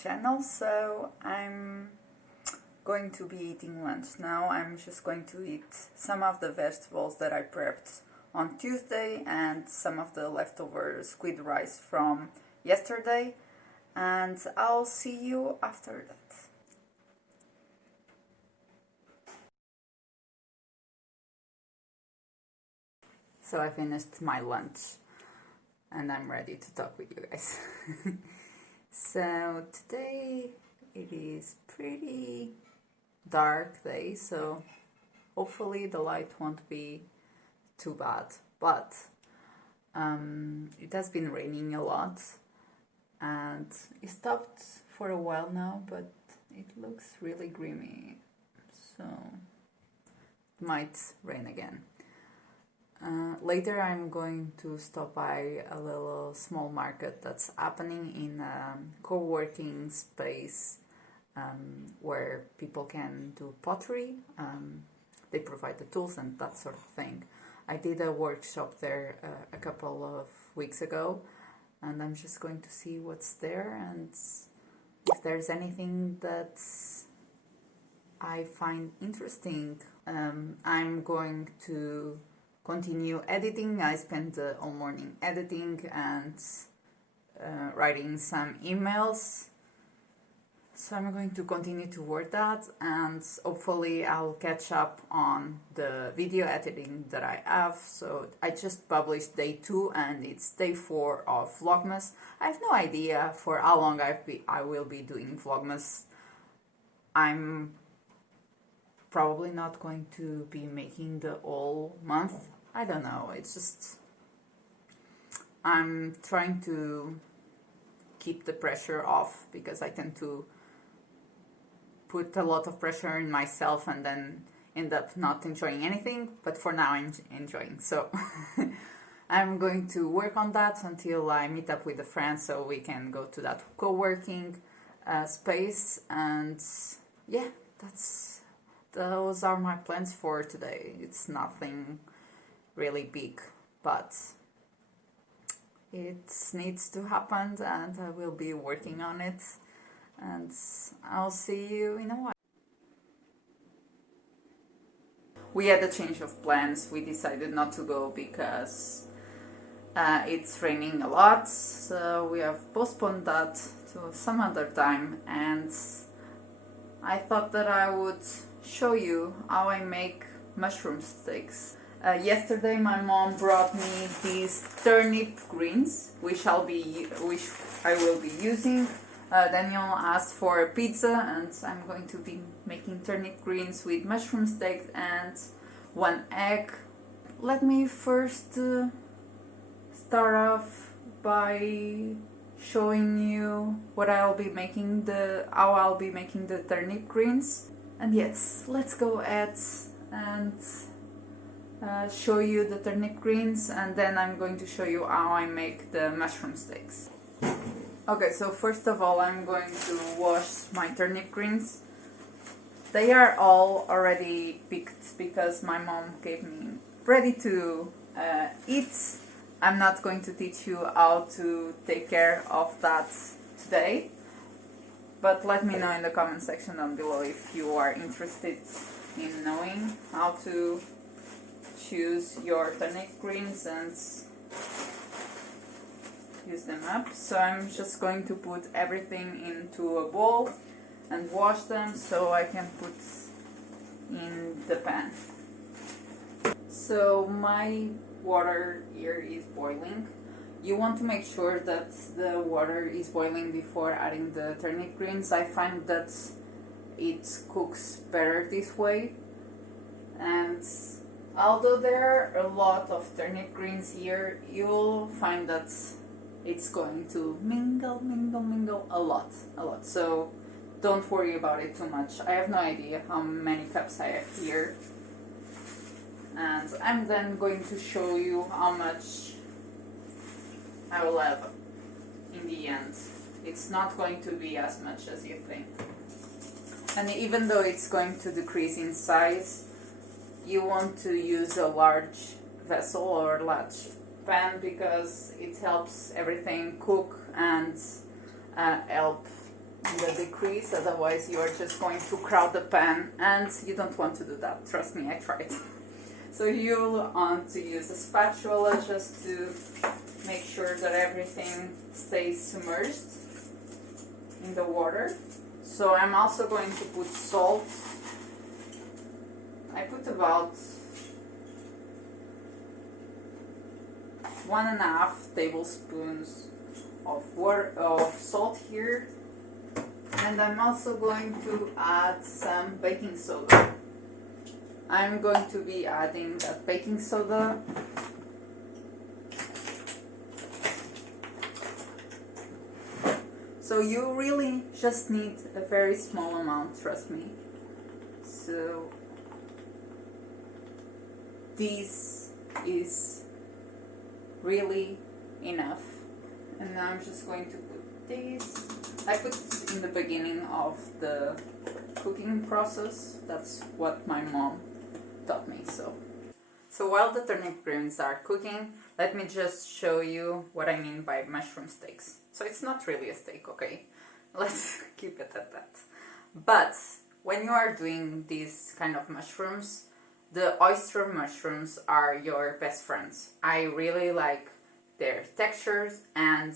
channel. So I'm going to be eating lunch now. I'm just going to eat some of the vegetables that I prepped on Tuesday and some of the leftover squid rice from yesterday, and I'll see you after that. So I finished my lunch and I'm ready to talk with you guys. So today it is pretty dark day, so hopefully the light won't be too bad, but it has been raining a lot and it stopped for a while now, but it looks really grimy, so it might rain again. Later I'm going to stop by a little small market that's happening in a co-working space where people can do pottery. They provide the tools and that sort of thing. I did a workshop there a couple of weeks ago, and I'm just going to see what's there and if there's anything that I find interesting. I'm going to continue editing. I spent all morning editing and writing some emails, so I'm going to continue to work that, and hopefully I'll catch up on the video editing that I have. So I just published day 2 and it's day 4 of Vlogmas. I have no idea for how long I will be doing Vlogmas. I'm probably not going to be making the whole month. I don't know, it's just I'm trying to keep the pressure off, because I tend to put a lot of pressure in myself and then end up not enjoying anything, but for now I'm enjoying. So I'm going to work on that until I meet up with a friend so we can go to that co-working space, and yeah, those are my plans for today. It's nothing really big, but it needs to happen and I will be working on it, and I'll see you in a while. We had a change of plans. We decided not to go because it's raining a lot, so we have postponed that to some other time, and I thought that I would show you how I make mushroom steaks. Yesterday my mom brought me these turnip greens, which I will be using. Daniel asked for a pizza, and I'm going to be making turnip greens with mushroom steaks and 1 egg. Let me first start off by showing you what I'll be making how I'll be making the turnip greens. And yes, let's go ahead and show you the turnip greens, and then I'm going to show you how I make the mushroom steaks. Okay, so first of all I'm going to wash my turnip greens. They are all already picked because my mom gave me ready to eat. I'm not going to teach you how to take care of that today, but let me know in the comment section down below if you are interested in knowing how to choose your turnip greens and use them up. So I'm just going to put everything into a bowl and wash them so I can put in the pan. So my water here is boiling. You want to make sure that the water is boiling before adding the turnip greens. I find that it cooks better this way, and although there are a lot of turnip greens here, you'll find that it's going to mingle a lot. So don't worry about it too much. I have no idea how many cups I have here, and I'm then going to show you how much I will have in the end. It's not going to be as much as you think, and even though it's going to decrease in size, you want to use a large vessel or large pan because it helps everything cook and help in the decrease, otherwise you are just going to crowd the pan, and you don't want to do that. Trust me, I tried. So you'll want to use a spatula just to make sure that everything stays submerged in the water. So I'm also going to put salt. I put about 1.5 tablespoons of salt here, and I'm also going to add some baking soda. I'm going to be adding that baking soda so you really just need a very small amount, trust me. So this is really enough, and now I'm just going to put this. I put it in the beginning of the cooking process. That's what my mom taught me. So while the turnip greens are cooking, let me just show you what I mean by mushroom steaks. So it's not really a steak, okay? Let's keep it at that. But when you are doing these kind of mushrooms, the oyster mushrooms are your best friends. I really like their textures, and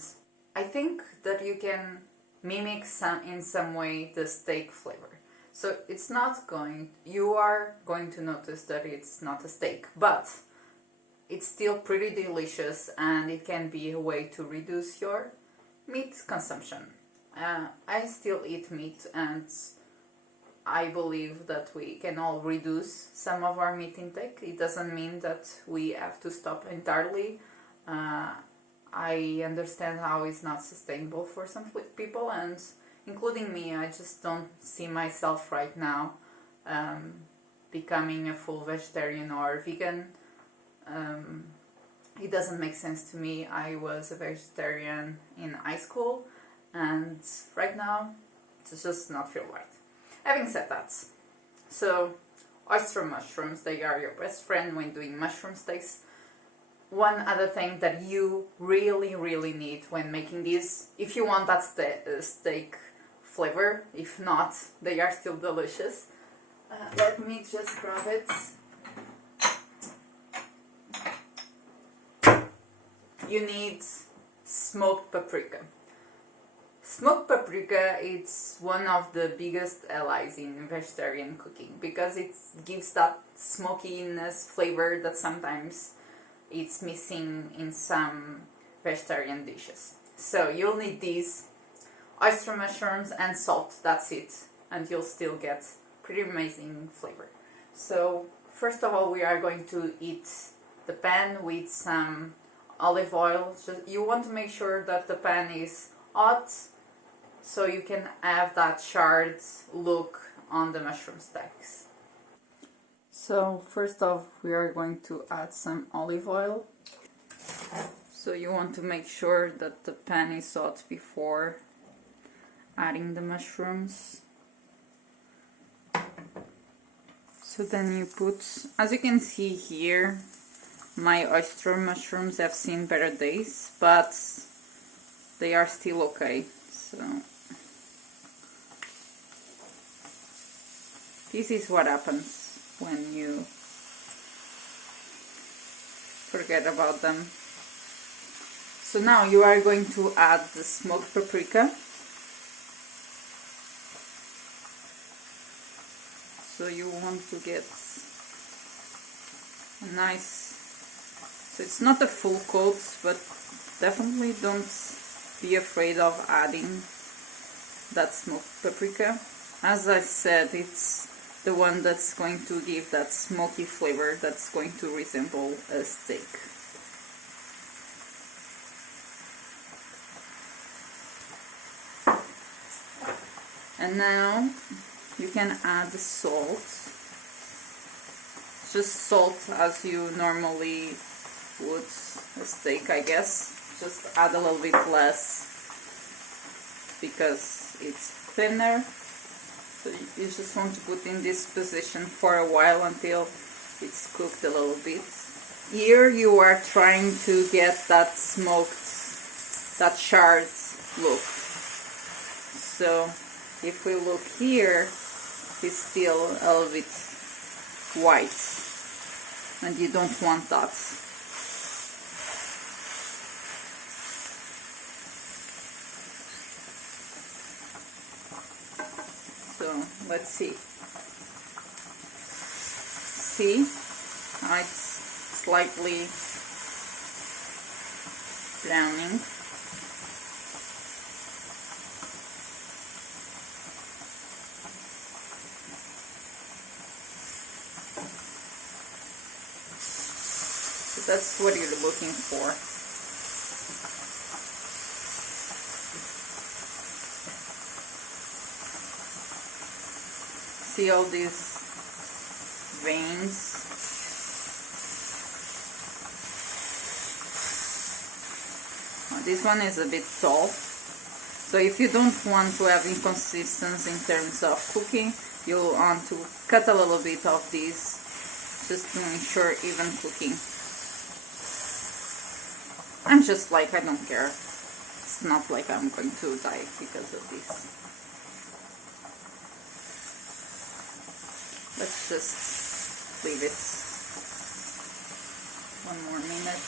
I think that you can mimic in some way the steak flavor. So it's not going, you are going to notice that it's not a steak, but it's still pretty delicious, and it can be a way to reduce your meat consumption. I still eat meat, and I believe that we can all reduce some of our meat intake. It doesn't mean that we have to stop entirely. I understand how it's not sustainable for some people, and including me. I just don't see myself right now becoming a full vegetarian or vegan. It doesn't make sense to me. I was a vegetarian in high school, and right now it just not feel right. Having said that, so oyster mushrooms, they are your best friend when doing mushroom steaks. One other thing that you really need when making these, if you want that steak flavor, if not, they are still delicious. Let me just grab it. You need smoked paprika. Smoked paprika is one of the biggest allies in vegetarian cooking because it gives that smokiness flavor that sometimes it's missing in some vegetarian dishes. So you'll need these, oyster mushrooms and salt, that's it, and you'll still get pretty amazing flavor. So first of all, we are going to heat the pan with some olive oil. So you want to make sure that the pan is hot so you can have that charred look on the mushroom steaks. So first off, we are going to add some olive oil. So you want to make sure that the pan is hot before adding the mushrooms. So then you put, as you can see here, my oyster mushrooms have seen better days, but they are still okay. So this is what happens when you forget about them. So now you are going to add the smoked paprika. So you want to get a nice, so it's not a full coat, but definitely don't be afraid of adding that smoked paprika. As I said, it's the one that's going to give that smoky flavor that's going to resemble a steak. And now you can add the salt, just salt as you normally would a steak, I guess. Just add a little bit less because it's thinner. So you just want to put in this position for a while until it's cooked a little bit. Here you are trying to get that smoked, that charred look. So if we look here, it's still a little bit white, and you don't want that. So let's see. See, it's slightly browning. So that's what you're looking for. See all these veins? This one is a bit tall, so if you don't want to have inconsistency in terms of cooking, you'll want to cut a little bit of these just to ensure even cooking. I'm just like, I don't care. It's not like I'm going to die because of this. Let's just leave it 1 more minute.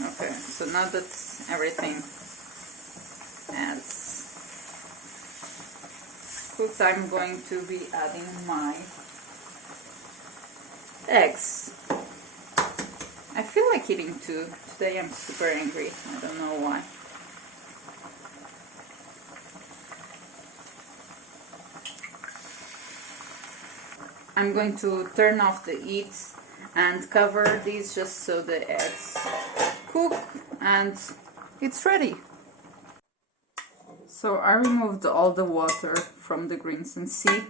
Okay, so now that everything is cooked, I'm going to be adding my eggs. I feel like eating 2. Today I'm super angry. I don't know why. I'm going to turn off the heat and cover these just so the eggs cook, and it's ready. So I removed all the water from the greens, and see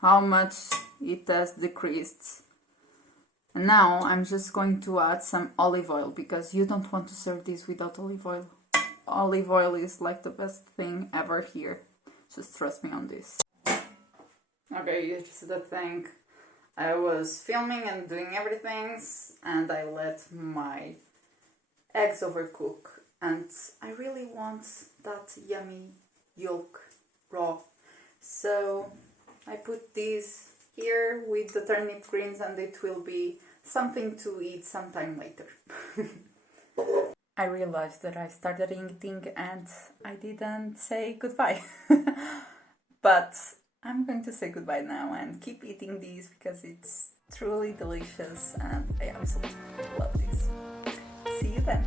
how much it has decreased. And now I'm just going to add some olive oil, because you don't want to serve this without olive oil. Olive oil is like the best thing ever here. Just trust me on this. Okay, here's the thing. I was filming and doing everything, and I let my eggs overcook. And I really want that yummy yolk raw. So I put these here with the turnip greens, and it will be something to eat sometime later. I realized that I started eating and I didn't say goodbye. But I'm going to say goodbye now and keep eating these because it's truly delicious and I absolutely love this. See you then.